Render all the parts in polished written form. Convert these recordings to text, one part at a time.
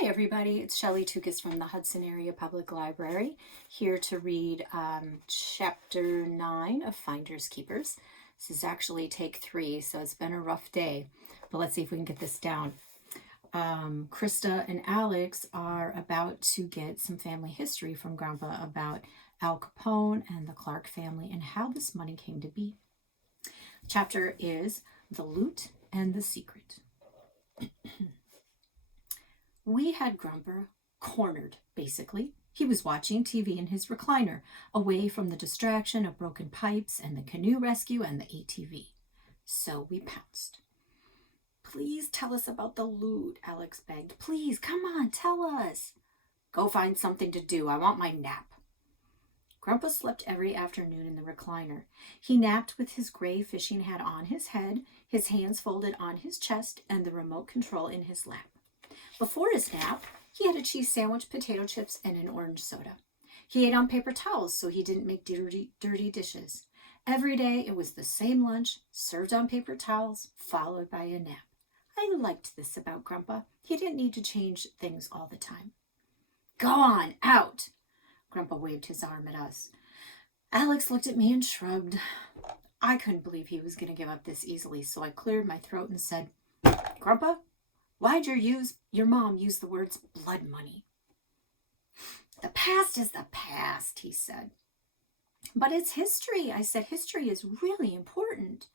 Hi everybody, it's Shelley Tukis from the Hudson Area Public Library, here to read Chapter 9 of Finders Keepers. This is actually take 3, so it's been a rough day, but let's see if we can get this down. Krista and Alex are about to get some family history from Grandpa about Al Capone and the Clark family and how this money came to be. Chapter is The Loot and the Secret. We had Grandpa cornered, basically. He was watching TV in his recliner, away from the distraction of broken pipes and the canoe rescue and the ATV. So we pounced. Please tell us about the loot, Alex begged. Please, come on, tell us. Go find something to do. I want my nap. Grandpa slept every afternoon in the recliner. He napped with his gray fishing hat on his head, his hands folded on his chest, and the remote control in his lap. Before his nap, he had a cheese sandwich, potato chips, and an orange soda. He ate on paper towels so he didn't make dirty dishes. Every day it was the same lunch, served on paper towels, followed by a nap. I liked this about Grandpa. He didn't need to change things all the time. Go on, out! Grandpa waved his arm at us. Alex looked at me and shrugged. I couldn't believe he was going to give up this easily, so I cleared my throat and said, Grandpa, why'd your mom use the words blood money? The past is the past, he said. But it's history. I said history is really important.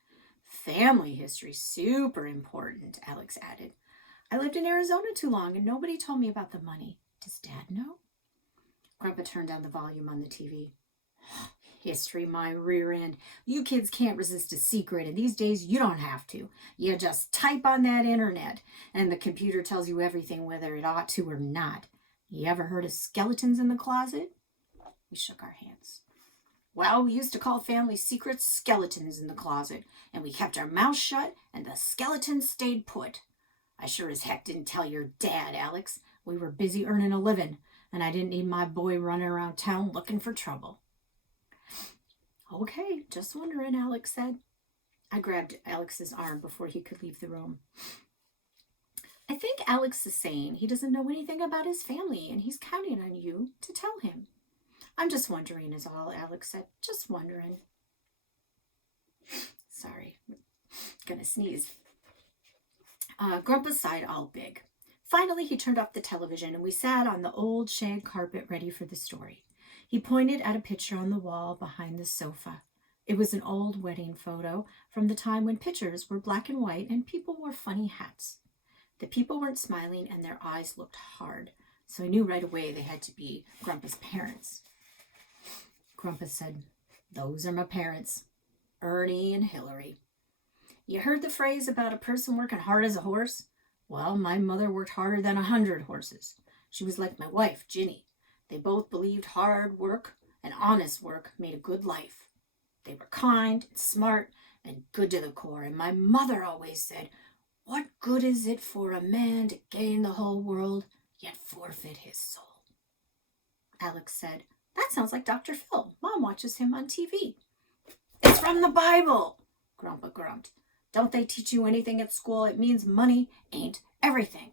Family history, super important, Alex added. I lived in Arizona too long and nobody told me about the money. Does Dad know? Grandpa turned down the volume on the TV. History, my rear end. You kids can't resist a secret, and these days you don't have to. You just type on that internet, and the computer tells you everything, whether it ought to or not. You ever heard of skeletons in the closet? We shook our hands. Well, we used to call family secrets skeletons in the closet, and we kept our mouths shut, and the skeletons stayed put. I sure as heck didn't tell your dad, Alex. We were busy earning a living, and I didn't need my boy running around town looking for trouble. Okay, just wondering, Alex said. I grabbed Alex's arm before he could leave the room. I think Alex is saying he doesn't know anything about his family, and he's counting on you to tell him. I'm just wondering is all, Alex said. Just wondering. Sorry, I'm gonna sneeze. Grandpa sighed all big. Finally, he turned off the television, and we sat on the old shag carpet ready for the story. He pointed at a picture on the wall behind the sofa. It was an old wedding photo from the time when pictures were black and white and people wore funny hats. The people weren't smiling and their eyes looked hard, so I knew right away they had to be Grandpa's parents. Grandpa said, Those are my parents, Ernie and Hillary. You heard the phrase about a person working hard as a horse? Well, my mother worked harder than 100 horses. She was like my wife, Ginny. They both believed hard work and honest work made a good life. They were kind and smart and good to the core. And my mother always said, what good is it for a man to gain the whole world, yet forfeit his soul? Alex said, that sounds like Dr. Phil. Mom watches him on TV. It's from the Bible, Grandpa grumped. Don't they teach you anything at school? It means money ain't everything.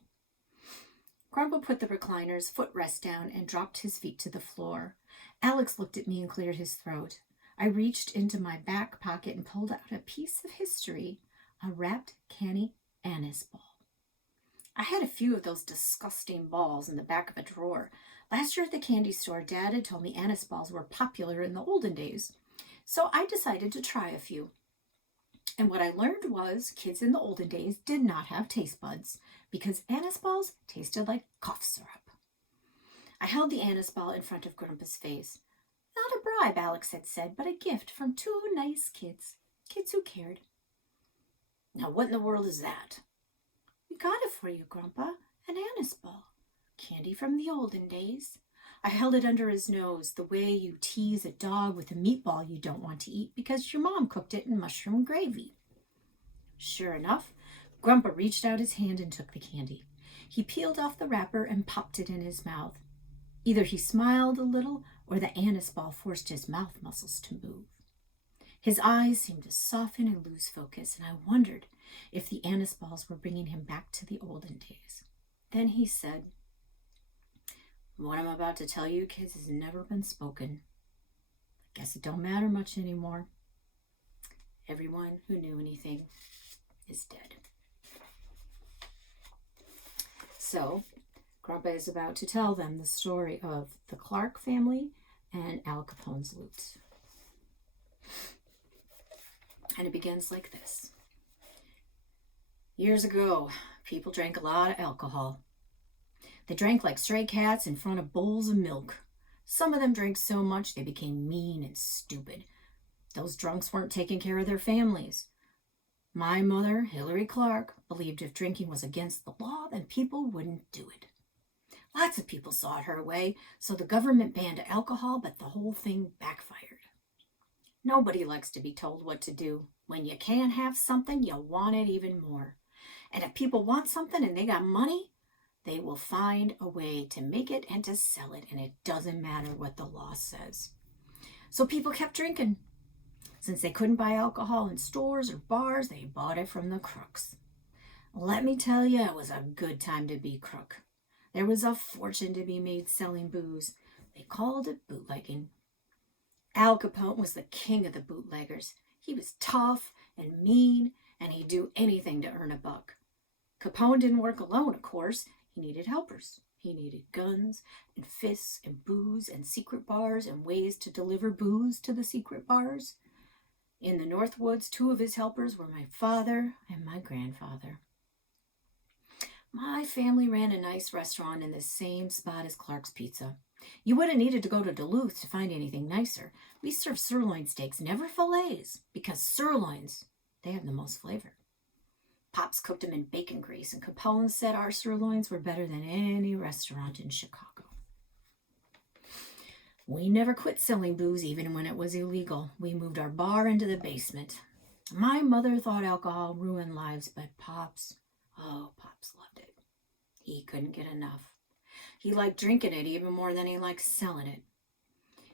Grandpa put the recliner's footrest down and dropped his feet to the floor. Alex looked at me and cleared his throat. I reached into my back pocket and pulled out a piece of history, a wrapped candy anise ball. I had a few of those disgusting balls in the back of a drawer. Last year at the candy store, Dad had told me anise balls were popular in the olden days, so I decided to try a few. And what I learned was kids in the olden days did not have taste buds because anise balls tasted like cough syrup. I held the anise ball in front of Grandpa's face. Not a bribe, Alex had said, but a gift from 2 nice kids who cared. Now what in the world is that? We got it for you, Grandpa, an anise ball. Candy from the olden days. I held it under his nose, the way you tease a dog with a meatball you don't want to eat because your mom cooked it in mushroom gravy. Sure enough, Grandpa reached out his hand and took the candy. He peeled off the wrapper and popped it in his mouth. Either he smiled a little or the anise ball forced his mouth muscles to move. His eyes seemed to soften and lose focus, and I wondered if the anise balls were bringing him back to the olden days. Then he said, What I'm about to tell you, kids, has never been spoken. Guess it don't matter much anymore. Everyone who knew anything is dead. So, Grandpa is about to tell them the story of the Clark family and Al Capone's loot. And it begins like this. Years ago, people drank a lot of alcohol. They drank like stray cats in front of bowls of milk. Some of them drank so much they became mean and stupid. Those drunks weren't taking care of their families. My mother, Hillary Clark, believed if drinking was against the law, then people wouldn't do it. Lots of people saw it her way, so the government banned alcohol, but the whole thing backfired. Nobody likes to be told what to do. When you can't have something, you want it even more. And if people want something and they got money, they will find a way to make it and to sell it, and it doesn't matter what the law says. So people kept drinking. Since they couldn't buy alcohol in stores or bars, they bought it from the crooks. Let me tell you, it was a good time to be crook. There was a fortune to be made selling booze. They called it bootlegging. Al Capone was the king of the bootleggers. He was tough and mean, and he'd do anything to earn a buck. Capone didn't work alone, of course. He needed helpers. He needed guns and fists and booze and secret bars and ways to deliver booze to the secret bars. In the North Woods, 2 of his helpers were my father and my grandfather. My family ran a nice restaurant in the same spot as Clark's Pizza. You wouldn't needed to go to Duluth to find anything nicer. We served sirloin steaks, never fillets, because sirloins, they have the most flavor. Pops cooked them in bacon grease, and Capone said our sirloins were better than any restaurant in Chicago. We never quit selling booze, even when it was illegal. We moved our bar into the basement. My mother thought alcohol ruined lives, but Pops loved it. He couldn't get enough. He liked drinking it even more than he liked selling it.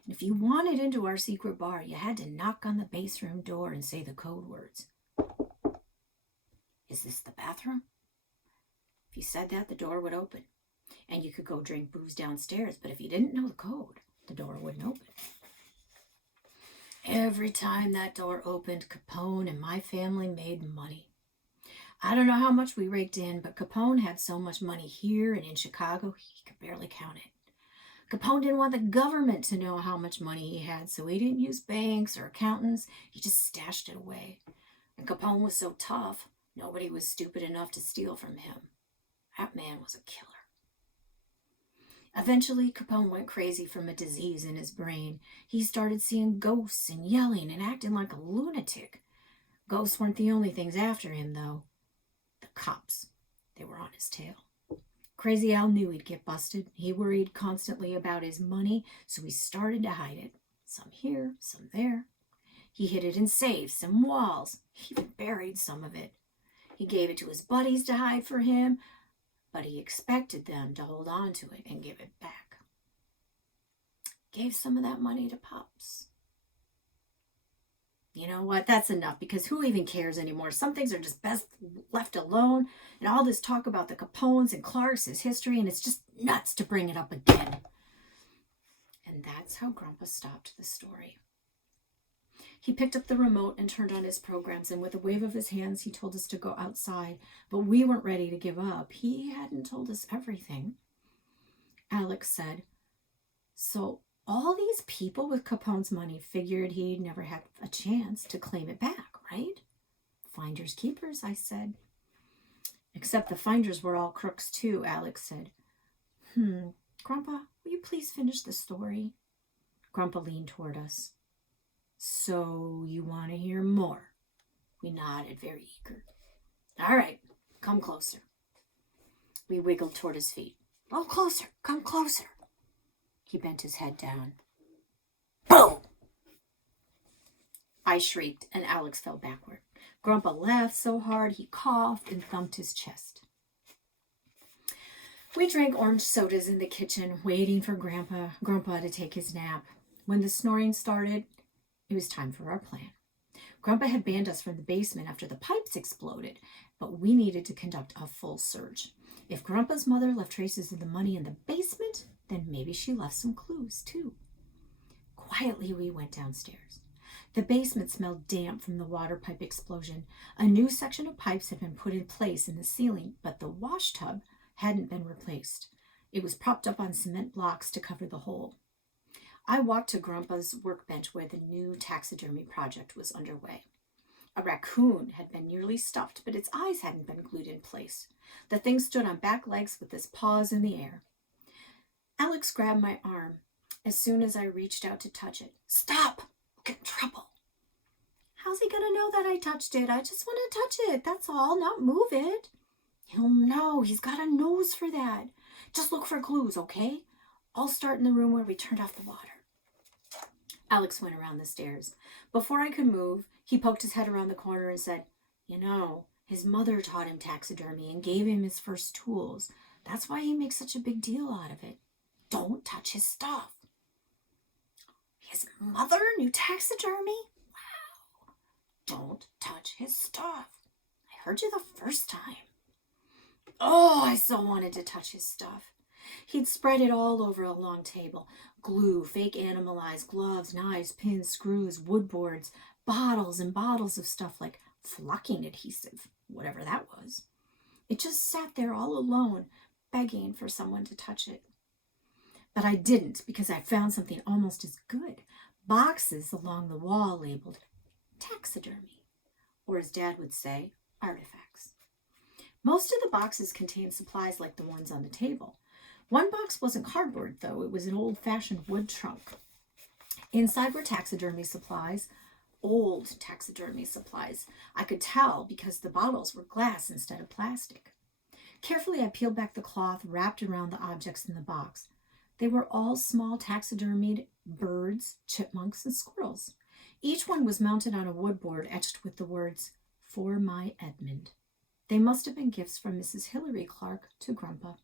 And if you wanted into our secret bar, you had to knock on the base room door and say the code words. Is this the bathroom? If you said that, the door would open. And you could go drink booze downstairs, but if you didn't know the code, the door wouldn't open. Every time that door opened, Capone and my family made money. I don't know how much we raked in, but Capone had so much money here and in Chicago, he could barely count it. Capone didn't want the government to know how much money he had, so he didn't use banks or accountants. He just stashed it away. And Capone was so tough, nobody was stupid enough to steal from him. That man was a killer. Eventually, Capone went crazy from a disease in his brain. He started seeing ghosts and yelling and acting like a lunatic. Ghosts weren't the only things after him, though. The cops, they were on his tail. Crazy Al knew he'd get busted. He worried constantly about his money, so he started to hide it. Some here, some there. He hid it in safes and walls. He even buried some of it. He gave it to his buddies to hide for him, but he expected them to hold on to it and give it back. Gave some of that money to Pops. You know what? That's enough, because who even cares anymore? Some things are just best left alone, and all this talk about the Capones and Clarks is history, and it's just nuts to bring it up again. And that's how Grandpa stopped the story. He picked up the remote and turned on his programs, and with a wave of his hands, he told us to go outside, but we weren't ready to give up. He hadn't told us everything. Alex said, "So all these people with Capone's money figured he'd never have a chance to claim it back, right?" "Finders keepers," I said. "Except the finders were all crooks too," Alex said. Grandpa, will you please finish the story?" Grandpa leaned toward us. "So you want to hear more?" We nodded, very eager. "All right, come closer." We wiggled toward his feet. "Oh, closer, come closer." He bent his head down. Boom! I shrieked, and Alex fell backward. Grandpa laughed so hard he coughed and thumped his chest. We drank orange sodas in the kitchen, waiting for Grandpa to take his nap. When the snoring started, it was time for our plan. Grandpa had banned us from the basement after the pipes exploded, but we needed to conduct a full search. If Grandpa's mother left traces of the money in the basement, Then maybe she left some clues, too. Quietly, we went downstairs. The basement smelled damp from the water pipe explosion. A new section of pipes had been put in place in the ceiling, but the wash tub hadn't been replaced. It was propped up on cement blocks to cover the hole. I walked to Grandpa's workbench where the new taxidermy project was underway. A raccoon had been nearly stuffed, but its eyes hadn't been glued in place. The thing stood on back legs with its paws in the air. Alex grabbed my arm as soon as I reached out to touch it. "Stop! We'll get in trouble." "How's he gonna know that I touched it? I just want to touch it, that's all, not move it." "He'll know. He's got a nose for that. Just look for clues, okay? I'll start in the room where we turned off the water." Alex went around the stairs. Before I could move, he poked his head around the corner and said, "His mother taught him taxidermy and gave him his first tools. That's why he makes such a big deal out of it. Don't touch his stuff." "His mother knew taxidermy? Wow. Don't touch his stuff. I heard you the first time." Oh, I so wanted to touch his stuff. He'd spread it all over a long table. Glue, fake animal eyes, gloves, knives, pins, screws, wood boards, bottles and bottles of stuff like flocking adhesive, whatever that was. It just sat there all alone, begging for someone to touch it. But I didn't, because I found something almost as good. Boxes along the wall labeled taxidermy, or as Dad would say, artifacts. Most of the boxes contained supplies like the ones on the table. One box wasn't cardboard, though. It was an old-fashioned wood trunk. Inside were taxidermy supplies, old taxidermy supplies. I could tell because the bottles were glass instead of plastic. Carefully, I peeled back the cloth wrapped around the objects in the box. They were all small taxidermied birds, chipmunks, and squirrels. Each one was mounted on a wood board etched with the words, "For my Edmund." They must have been gifts from Mrs. Hilary Clark to Grandpa.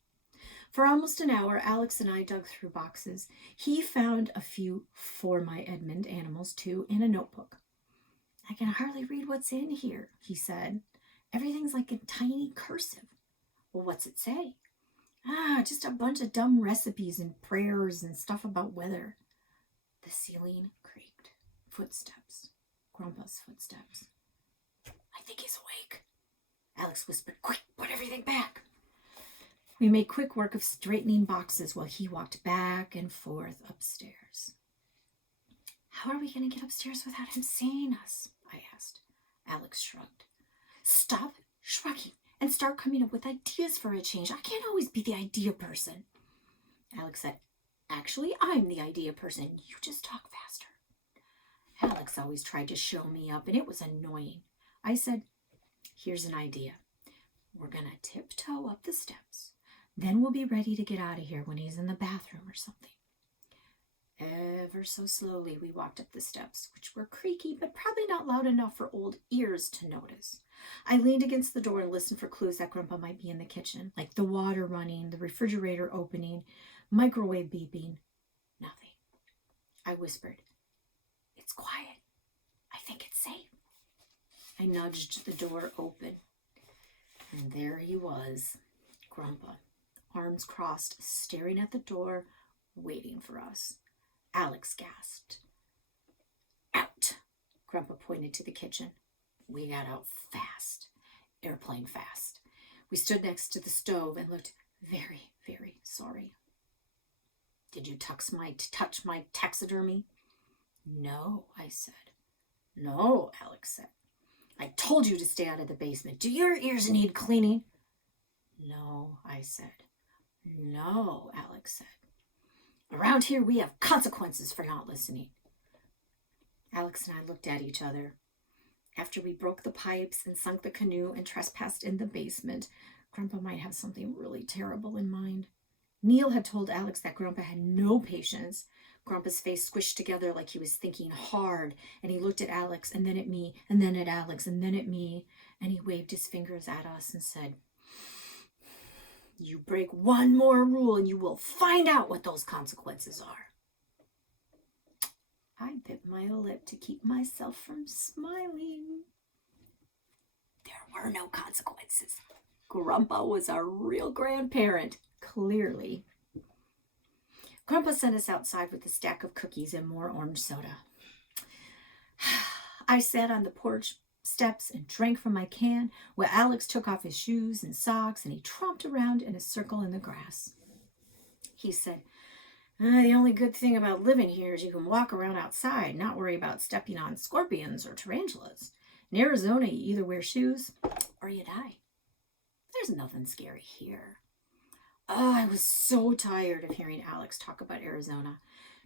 For almost an hour, Alex and I dug through boxes. He found a few "For my Edmund" animals, too, in a notebook. "I can hardly read what's in here," he said. "Everything's like in tiny cursive." "Well, what's it say?" Just a bunch of dumb recipes and prayers and stuff about weather." The ceiling creaked. Footsteps. Grandpa's footsteps. "I think he's awake." Alex whispered, "Quick, put everything back." We made quick work of straightening boxes while he walked back and forth upstairs. "How are we going to get upstairs without him seeing us?" I asked. Alex shrugged. "Stop shrugging and start coming up with ideas for a change. I can't always be the idea person." Alex said, "Actually, I'm the idea person. You just talk faster." Alex always tried to show me up, and it was annoying. I said, "Here's an idea. We're going to tiptoe up the steps. Then we'll be ready to get out of here when he's in the bathroom or something." Ever so slowly, we walked up the steps, which were creaky, but probably not loud enough for old ears to notice. I leaned against the door and listened for clues that Grandpa might be in the kitchen, like the water running, the refrigerator opening, microwave beeping. Nothing. I whispered, "It's quiet. I think it's safe." I nudged the door open, and there he was, Grandpa, arms crossed, staring at the door, waiting for us. Alex gasped. "Out!" Grandpa pointed to the kitchen. We got out fast, airplane fast. We stood next to the stove and looked very, very sorry. "Did you touch my taxidermy?" "No," I said. "No," Alex said. "I told you to stay out of the basement. Do your ears need cleaning?" "No," I said. "No," Alex said. "Around here we have consequences for not listening." Alex and I looked at each other. After we broke the pipes and sunk the canoe and trespassed in the basement, Grandpa might have something really terrible in mind. Neil had told Alex that Grandpa had no patience. Grandpa's face squished together like he was thinking hard, and he looked at Alex and then at me and then at Alex and then at me, and he waved his fingers at us and said, "You break one more rule and you will find out what those consequences are." I bit my lip to keep myself from smiling. There were no consequences. Grandpa was a real grandparent, clearly. Grandpa sent us outside with a stack of cookies and more orange soda. I sat on the porch steps and drank from my can while Alex took off his shoes and socks and he tromped around in a circle in the grass. He said, the only good thing about living here is you can walk around outside, not worry about stepping on scorpions or tarantulas. In Arizona, you either wear shoes or you die. There's nothing scary here. Oh, I was so tired of hearing Alex talk about Arizona.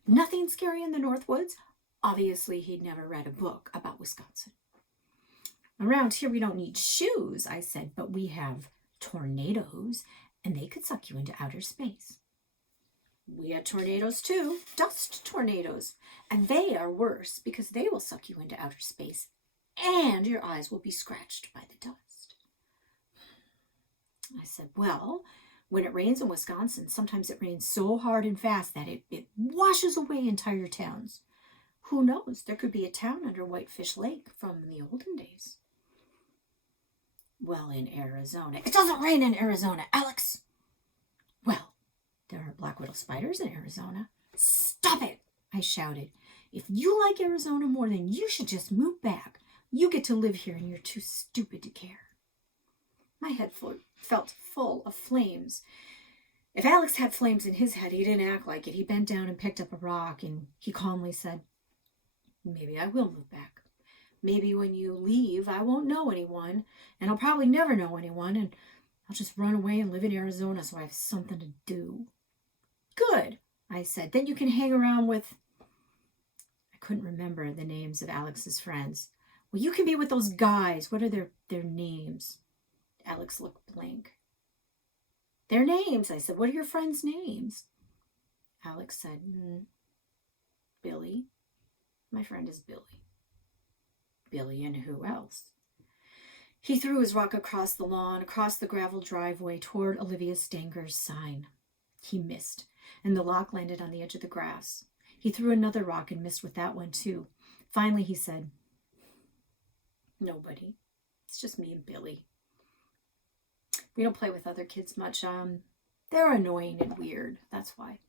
Nothing scary in the North Woods? Obviously, he'd never read a book about Wisconsin. Around here, we don't need shoes, I said, but we have tornadoes, and they could suck you into outer space. We had tornadoes too, dust tornadoes, and they are worse because they will suck you into outer space, and your eyes will be scratched by the dust. I said, well, when it rains in Wisconsin, sometimes it rains so hard and fast that it washes away entire towns. Who knows? There could be a town under Whitefish Lake from the olden days. Well, in Arizona. It doesn't rain in Arizona, Alex. Well, there are black widow spiders in Arizona. Stop it, I shouted. If you like Arizona more, then you should just move back. You get to live here and you're too stupid to care. My head felt full of flames. If Alex had flames in his head, he didn't act like it. He bent down and picked up a rock and he calmly said, maybe I will move back. Maybe when you leave, I won't know anyone, and I'll probably never know anyone, and I'll just run away and live in Arizona so I have something to do. Good, I said. Then you can hang around with... I couldn't remember the names of Alex's friends. Well, you can be with those guys. What are their names? Alex looked blank. Their names, I said. What are your friends' names? Alex said, Billy. My friend is Billy. Billy and who else? He threw his rock across the lawn, across the gravel driveway, toward Olivia Stanger's sign. He missed, and the rock landed on the edge of the grass. He threw another rock and missed with that one, too. Finally, he said, nobody. It's just me and Billy. We don't play with other kids much. They're annoying and weird. That's why.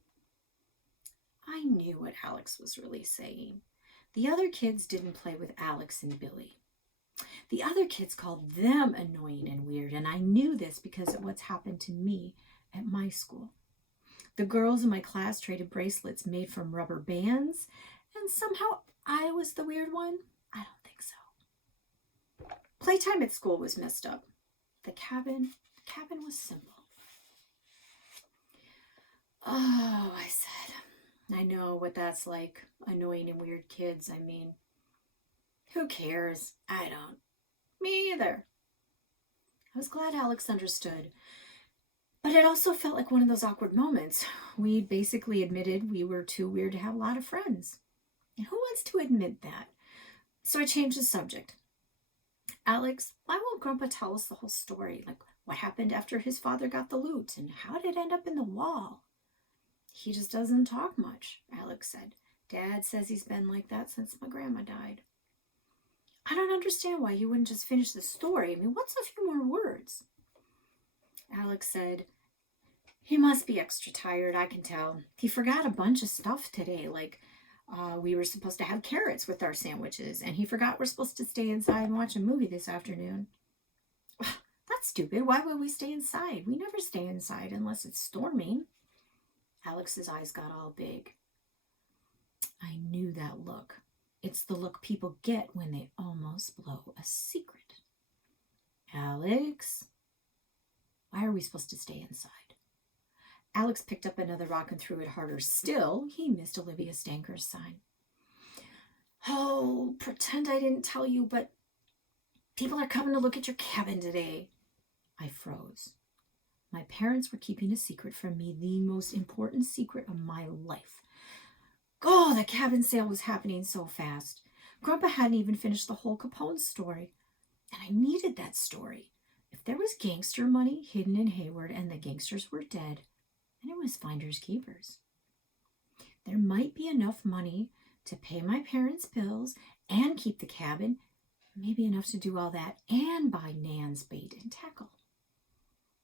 I knew what Alex was really saying. The other kids didn't play with Alex and Billy. The other kids called them annoying and weird, and I knew this because of what's happened to me at my school. The girls in my class traded bracelets made from rubber bands, and somehow I was the weird one. I don't think so. Playtime at school was messed up. The cabin was simple. Oh, I said, I know what that's like, annoying and weird kids. I mean, who cares? I don't. Me either. I was glad Alex understood. But it also felt like one of those awkward moments. We basically admitted we were too weird to have a lot of friends. And who wants to admit that? So I changed the subject. Alex, why won't Grandpa tell us the whole story? Like, what happened after his father got the loot? And how did it end up in the wall? He just doesn't talk much, Alex said. Dad says he's been like that since my grandma died. I don't understand why you wouldn't just finish the story. I mean, what's a few more words? Alex said, he must be extra tired, I can tell. He forgot a bunch of stuff today, like we were supposed to have carrots with our sandwiches, and he forgot we're supposed to stay inside and watch a movie this afternoon. That's stupid. Why would we stay inside? We never stay inside unless it's storming. Alex's eyes got all big. I knew that look. It's the look people get when they almost blow a secret. Alex, why are we supposed to stay inside? Alex picked up another rock and threw it harder. Still, he missed Olivia Stanker's sign. Oh, pretend I didn't tell you, but people are coming to look at your cabin today. I froze. My parents were keeping a secret from me, the most important secret of my life. Oh, the cabin sale was happening so fast. Grandpa hadn't even finished the whole Capone story, and I needed that story. If there was gangster money hidden in Hayward and the gangsters were dead, then it was finders keepers. There might be enough money to pay my parents' bills and keep the cabin, maybe enough to do all that and buy Nan's bait and tackle.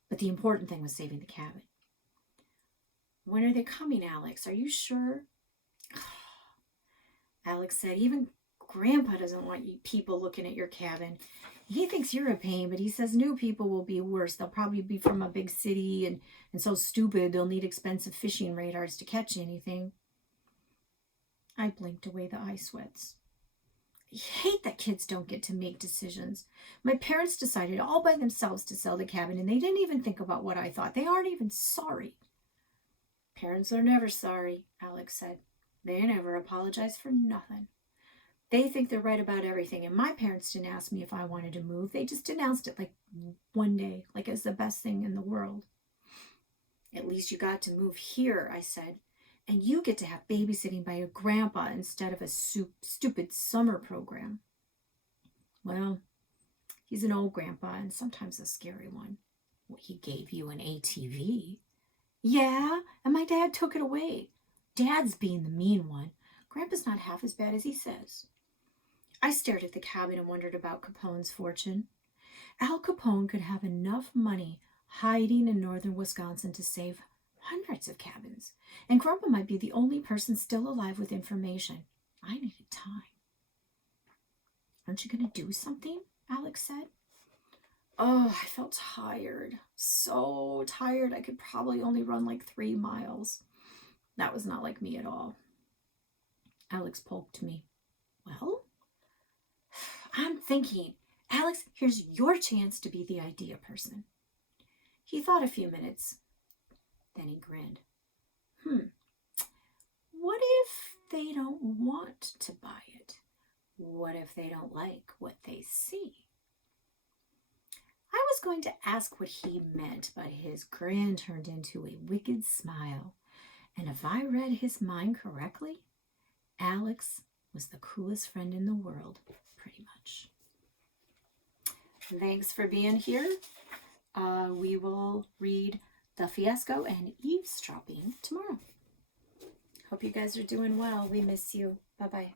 But the important thing was saving the cabin. When are they coming, Alex? Are you sure? Alex said, even Grandpa doesn't want you people looking at your cabin. He thinks you're a pain, but he says new people will be worse. They'll probably be from a big city and so stupid they'll need expensive fishing radars to catch anything. I blinked away the eye sweats. I hate that kids don't get to make decisions. My parents decided all by themselves to sell the cabin, and they didn't even think about what I thought. They aren't even sorry. Parents are never sorry, Alex said. They never apologize for nothing. They think they're right about everything, and my parents didn't ask me if I wanted to move. They just announced it like one day, like it was the best thing in the world. At least you got to move here, I said, and you get to have babysitting by your grandpa instead of a stupid summer program. Well, he's an old grandpa and sometimes a scary one. Well, he gave you an ATV. Yeah, and my dad took it away. Dad's being the mean one. Grandpa's not half as bad as he says. I stared at the cabin and wondered about Capone's fortune. Al Capone could have enough money hiding in northern Wisconsin to save hundreds of cabins, and Grandpa might be the only person still alive with information. I needed time. Aren't you going to do something? Alex said. Oh, I felt tired. So tired. I could probably only run like 3 miles. That was not like me at all. Alex poked me. Well, I'm thinking, Alex, here's your chance to be the idea person. He thought a few minutes. Then he grinned. What if they don't want to buy it? What if they don't like what they see? I was going to ask what he meant, but his grin turned into a wicked smile. And if I read his mind correctly, Alex was the coolest friend in the world, pretty much. Thanks for being here. We will read The Fiasco and Eavesdropping tomorrow. Hope you guys are doing well. We miss you. Bye-bye.